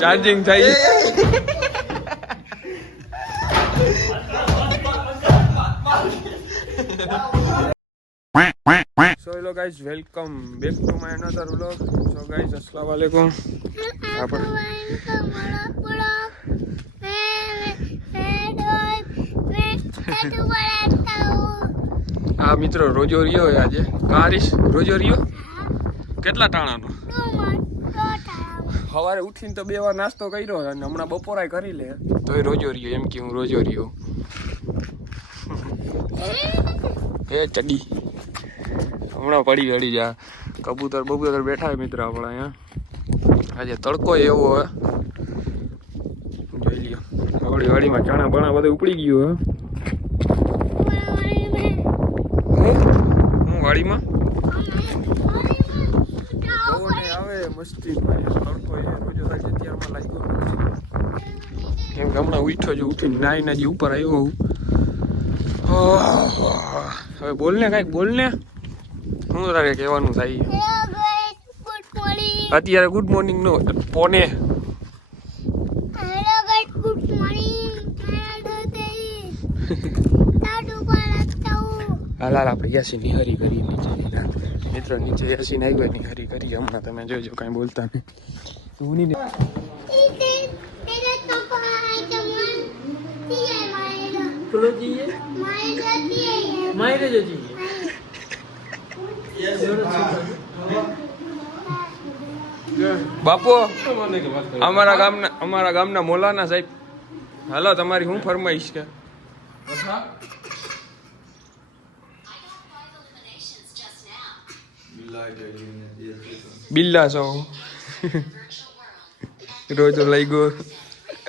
Charging થઈ So hello guys, welcome back to my another vlog. So guys, अस्सलाम वालेकुम. આ મિત્રો રોજો રહ્યો આજે કારીશ રોજો રહ્યો કેટલા ટાણાનો સવારે ઉઠીને તો 2 વાર નાસ્તો કર્યો અને હમણાં બપોરાય કરી લે તોય રોજો રહ્યો એમ કે હું રોજો રહ્યો હે ચડી હમણાં પડી જા કબૂતર બેઠા હોય મિત્ર આપણા અહીંયા આજે તડકો એવો હે જોઈ લ્યો આપણી વાડીમાં ચણા બણા બધું ઉપડી ગયું હે હું વાડીમાં આવે મસ્તી તડકો એ રોજો થાય અત્યારમાં લાગ્યો કેમ કે હમણાં ઉઠીને નાઈને હજી ઉપર આવ્યો હું હવે બોલને કાંઈક બોલને શું તારે કહેવાનું થાય અત્યારે ગુડ મોર્નિંગ નો પોને હાલ આપણે યાસીની હરી કરી નીચે મિત્ર નીચે યાસીન આવી ની હરી કરી હમણાં તમે જોજો કાંઈ બોલતા નહીં હું નહીં બાપુ અમારા ગામના મોલાના સાહેબ હાલો તમારી શું ફરમાઈશ કે બિલ્લા છો રોજ લઈ ગયો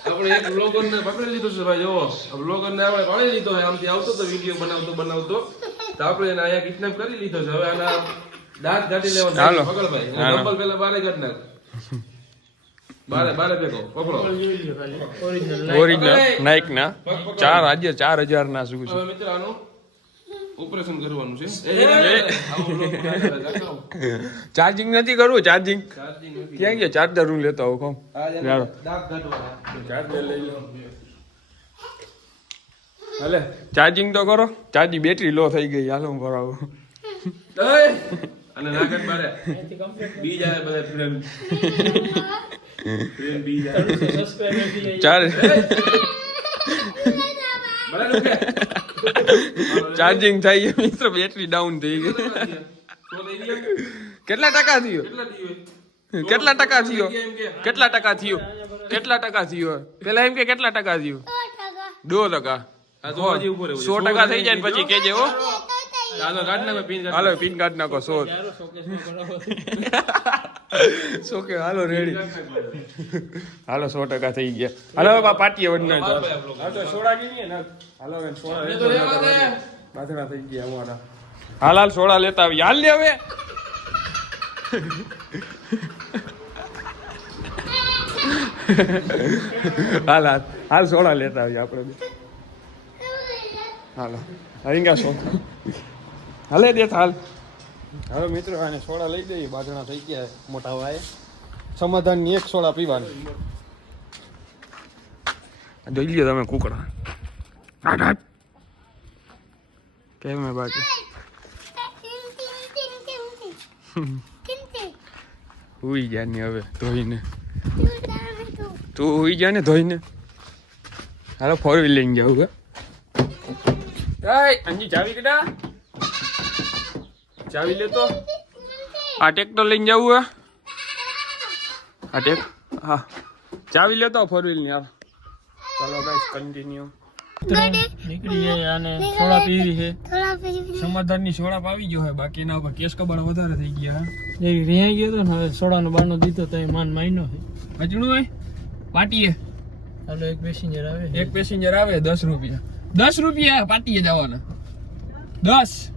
આપણે એક બ્લોગર ને પકડી લીધો છે ભાઈ જોવો બ્લોગર ને આપણે પકડી લીધો છે આમથી આવતો તો વિડિયો બનાવતો તો આપણે એને અહીંયા કિડનેપ કરી લીધો છે હવે આના દાંત કાઢી લેવાનો પકડ ભાઈ નંબર પહેલા બારે કાઢ નાખ બારે ભેગો પકડો ઓરિજિનલ નાઇક ના 4000 ના શું છે હવે મિત્ર આનું ઓપરેશન કરવાનું છે ચાર્જિંગ નથી કરવું ચાર્જિંગ ક્યાં ગયા ચાર્જર હું લેતો આવું કહું ચાર્જર લઈ લો હાલે ચાર્જિંગ તો કરો ચાર્જિંગ બેટરી લો થઈ ગઈ હાલો હું ભરાવું અને નાગત બારે બી જાય બધા ફ્રેન્ડ બી જાય ચાર્જ ચાર્જિંગ થઈ ગયું મિત્ર બેટરી ડાઉન થઈ ગઈ કેટલા ટકા થયો પેલા એમ કે કેટલા ટકા થયો 2% 100% થઈ જાય ને પછી કેજે હો હાલો પિન કાર્ડ નાખો 100 કે હાલો રેડી હાલો 100% થઈ ગયા હાલો પાટીએ વડના તો સોડા ગઈ ને હાલો સોડા બાધરા થઈ ગયા અમારા હાલ સોડા લેતા આવી હાલ લે હવે હાલ સોડા લેતા આવી આપણે હાલો હરીંગા સો હાલે દે હાલ હવે મિત્રો આને સોડા લઈ દઈએ બાજણા થઈ ગયા મોટા વાય સમાધાનની એક સોડા પીવાની જોઈ લ્યો તમે કુકડા કેમ હે બાકી હુઈ જા ને હવે ધોઈને તું હુઈ જા ને ધોઈને હાલો 4 વ્હીલ લઈને જાઉં અંજી ચાવી કડા ચાવી લેતો આ ટ્રેક્ટર લઈને જવું હે આ હા ચાવી લેતો 4 વ્હીલ ની યાર ચાલો ગાઈસ કન્ટિન્યુ નીકળી ગયા અને સોડા પીવી છે સમાધાનની સોડા પાવી ગયો હે બાકી એના ઉપર કેસ કબાડ વધારે થઈ ગયા હે એ રિયા ગયો તો ને હવે સોડાનો બાનો દીધો તો માન માઈનો છે બચડું હોય પાટીએ હાલો એક પેસેન્જર આવે 10 રૂપિયા પાટીએ જવાના 10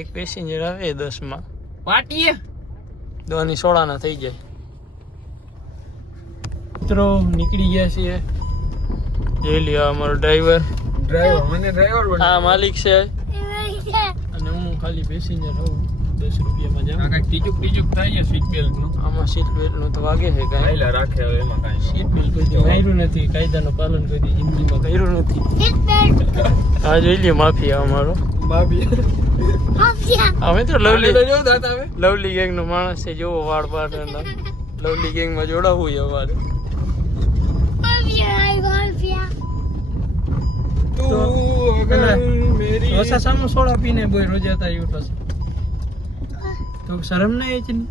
એક પેસેન્જર આવે 10 માં પાટીએ દોની સોડાના થઈ જાય મિત્રો નીકળી ગયા છીએ જોઈ લ્યો અમારો ડ્રાઈવર મને ડ્રાઈવર આ માલિક છે અને હું ખાલી પેસેન્જર હોઉં 10 રૂપિયામાં જાવ. આ કઈ ટીચુક થાય છે સીટ બેલ્ટ નું આમાં સીટ બેલ્ટ નું તો વાગે છે કાંઈ. કાયલા રાખે હવે એમાં કાંઈ સીટ બેલ્ટ કોઈ દી માર્યું નથી, કાયદાનું પાલન કોઈ દી જિંદગીમાં કર્યું નથી. આ જોઈ લ્યો માફિયા અમારો. અમે તો લવલી ગેંગ નો માણસ છે. જોવો વાળ પાડ લવલી ગેંગ માં જોડાવવું છે અમારે. રોસા સામો સોડા પીને બોય રોજાતા યુટો છે તો શરમ નહીં છે ને?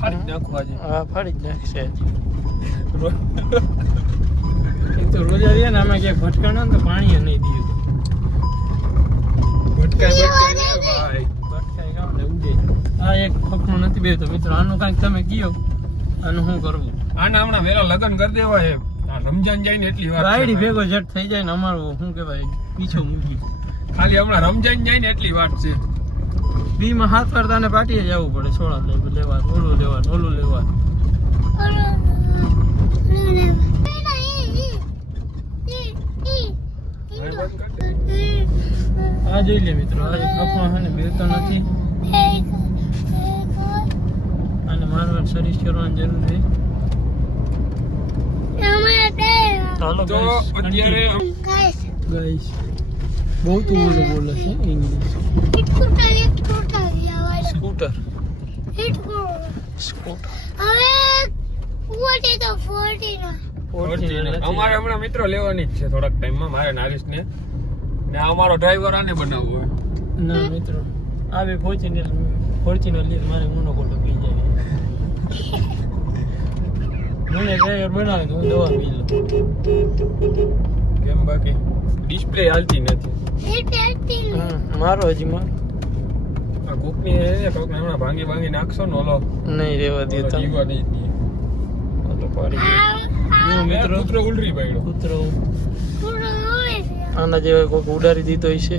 ફાડી નાખવા છે હા ફાડી જ નાખશે. એક તો રોજા રહ્યા ને આમાં ક્યાંક ભટકાણા ને તો પાણી નહીં દીધું. ભટકાય ભાઈ ભટકાઈ ગામ ને ઉડે. આ એક ફકણું નથી બે તો મિત્રો આનું કાંઈક તમે કયો આનું શું કરવું? આના હમણાં વેલા લગન કરી દેવા છે. આ રમજાન જાય ને એટલી વાર છે ગાડી ભાઈ. ભેગો જટ થઈ જાય ને અમારું શું કહેવાય પીછો મૂકી. ખાલી હમણાં રમજાન જાય ને એટલી વાત છે. બીમાં હાથ કરતા ને પાટીએ જવું પડે. સોળા લેવા ઓલું લેવા ઓલું લેવા. આ જોઈ લે મિત્રો આ કપડા છે ને બેતો નથી. અને મારવા સર્વિસ કરવાની જરૂર છે. ચાલો તો અત્યારે ગાઈસ બહુ તો બોલે છે ઇંગ્લિશ. સ્કૂટર સ્કૂટર અમારે હમણાં મિત્રો લેવાની જ છે થોડાક ટાઈમમાં મારે નારીશ ને અમારો ડ્રાઈવર આને બનાવવો હોય. ના મિત્રો આવે ફોર્ચ્યુનર લીધ મારે મોનોકોટો પી જાય. મને ડ્રાઈવર બનાવે તો હું દવા પી લઉં. કેમ બાકી ડિસ્પ્લે હાલતી નથી. મારો હજી મારો આ કોકની હે કોક હમણાં ભાંગી નાખશો ને ઓલો નહીં રેવા દે તમે. જીવા નહીં દે. તો પાડી જો મિત્રો કૂતરો ઉલરી પડ્યો. કૂતરો આના જેવા કોઈક ઉડાડી દીધો છે.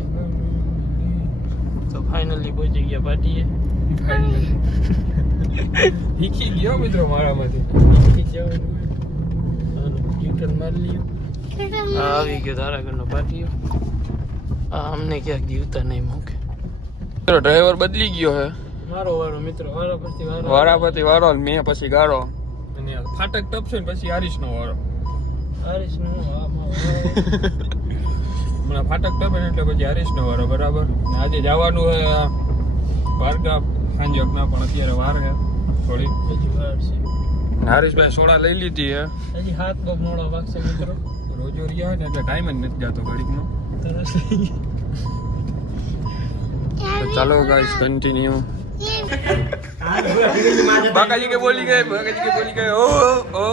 તો ફાઇનલી પહોંચી ગયા પાટીએ. શીખી ગયો મિત્રો મારામાંથી. યુટર્ન મારી લ્યો. આ આવી ગયો તારાગઢનો પાટીઓ. આ અમને ક્યાંક જીવતા નહીં મૂકે. ડ્રાઈવર બદલી ગયો હે. મારો વારો મિત્રો વારા પરથી વારો. વારાપતિ વારો મેં પછી ગારો અને ફાટક ટપશે ને પછી હારીશ નો વારો. હરીશ નું હમણાં ફાટક ટપે ને એટલે પછી હારીશ નો વારો બરાબર. ને આજે જવાનું હે બારગામ સાંજે ના પણ અત્યારે વાર હે થોડી. હજી વાર છે. હારીશભાઈ સોડા લઈ લીધી હે. હજી હાથ પગ મોડા વાગશે મિત્રો. રોજો રહ્યા હોય ને એટલે ટાઈમ જ નથી જતો ઘડીકનો. તરસ લઈ ગઈ. तो चलो गाइस कंटिन्यू. बाकाजी के बोली गए ओ ओ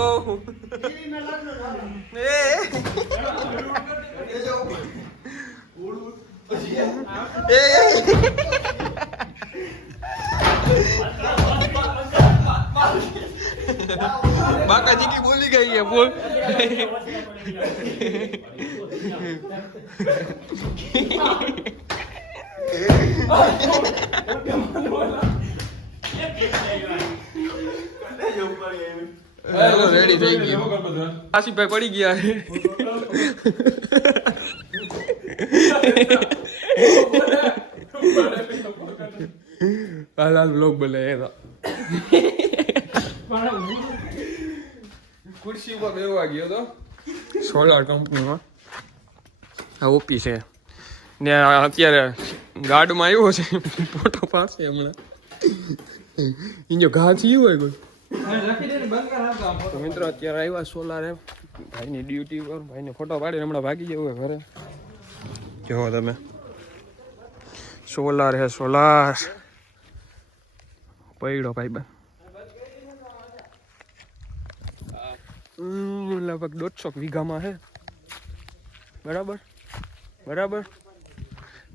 बाकाजी की बोली गई है बोल. રેડી થઈ ગઈ. આશિફભાઈ પડી ગયા. હાલ બ્લોગ બનાવ્યા. ખુરશી પર બેસવા ગયો તો સોલાર કંપનીમાં. આ ઓપી છે ને અત્યારે ગાર્ડમાં આવ્યો છે ફોટો પાસે હમણાં. જો ઘા થયું હોય કોઈ તો મિત્રો અત્યારે આવ્યા સોલાર ભાઈની ડ્યુટી પર. ભાઈને ફોટો પાડીને હમણાં ભાગી જવું હોય ઘરે. જુઓ તમે સોલાર હે સોલાર પડ્યો ભાઈ બન. લગભગ 150 વીઘામાં હે. બરાબર બરાબર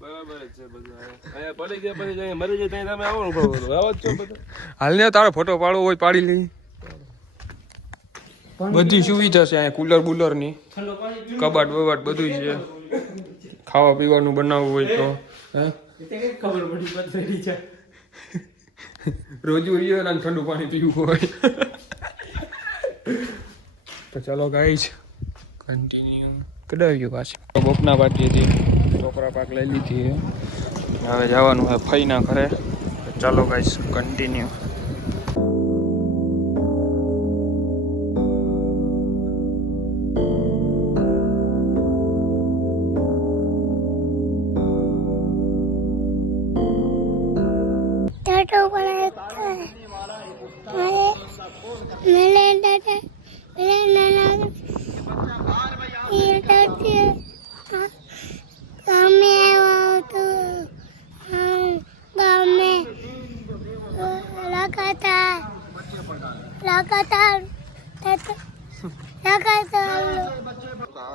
બરાબર છે બધું. અહીંયા પડી ગયા પછી અહીંયા મરી જાય ત્યાં તમે આવવાનું ખબર આવો જ છો બધા. હાલ ને તારો ફોટો પાડવો હોય પાડી લઈ. બધી સુવિધા છે અહીંયા. કુલર બુલર ની કબાટ બબાટ બધું છે. ખાવા પીવાનું બનાવવું હોય તો હે ખબર પડી પથરી છે. રોજુ રિયો અને ઠંડુ પાણી પીવું હોય તો ચાલો ગાઈસ કન્ટિન્યુ. કડાવ્યું પાછી બપના પાટીએથી ટોકરા પાક લઈ લીધી છે. હવે જવાનું છે ફઈના ઘરે. ચાલો ગાઈસ કન્ટિન્યુ.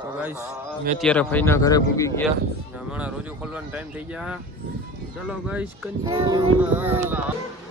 તો ગાઈસ મેં અત્યારે ફઈના ઘરે પૂગી ગયા. હમણાં રોજો ખોલવાનો ટાઈમ થઈ ગયા. ચલો ગાઈસ કન્ટિન્યુ.